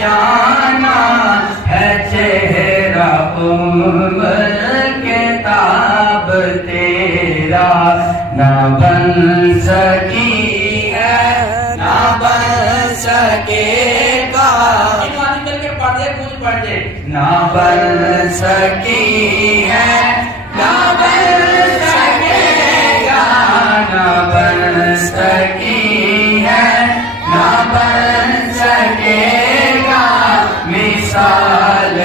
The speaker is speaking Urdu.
جانا ہے چہرہ عمر کے تاب تیرا، نہ بن سکی ہے نہ بن سکے گا، مل کے پڑھ دے کچھ پڑھ دے، نہ بن سکی ہے نہ بن سکے گا، نہ بن سکی ہے نہ بن سکے گا، مثال